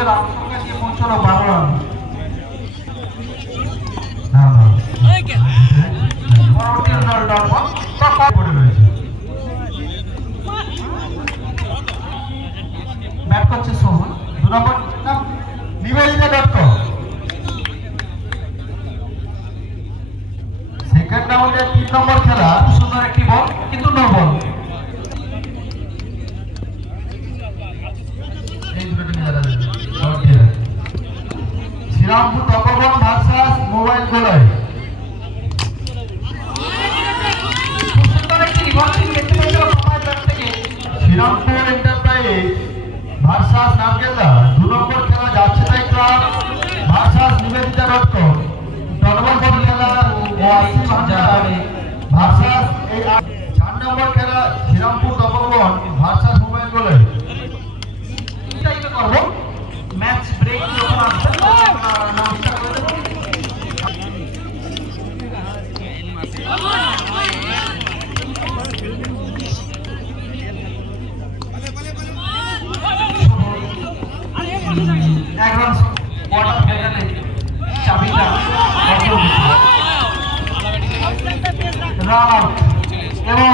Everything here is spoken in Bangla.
নিজের আত্মসংখ্যা নিয়ে পৌঁছানো 12 রান। পরবর্তী দল ডট বল পড়ে রয়েছে। ব্যাট করছে সোহন, 2 নম্বর নিবেদিতা দত্ত। সেকেন্ড রাউন্ডে 3 নম্বর খেলা, সুন্দর একটি বল কিন্তু no ball. Shrirampur Tapoban versus mobile গোলয়। শ্রীরামপুর এন্টারপ্রাইজ ভার্সাস নারকেলদা, 2 নম্বর খেলা যাচ্ছে তাই ক্লাব ভার্সাস নিবেদিতা দত্ত। টনবল খেলা ওয়াসিম ভান্ডারী ভার্সাস 4 নম্বর খেলা শ্রীরামপুর তপবন ভার্সাস মোবাইল গোলয়। করব ম্যাচ ব্রেক যখন আসবে নামটা করে দেব। এখন বলটা ফেলে গেলে চাবিটা রান আউট এবং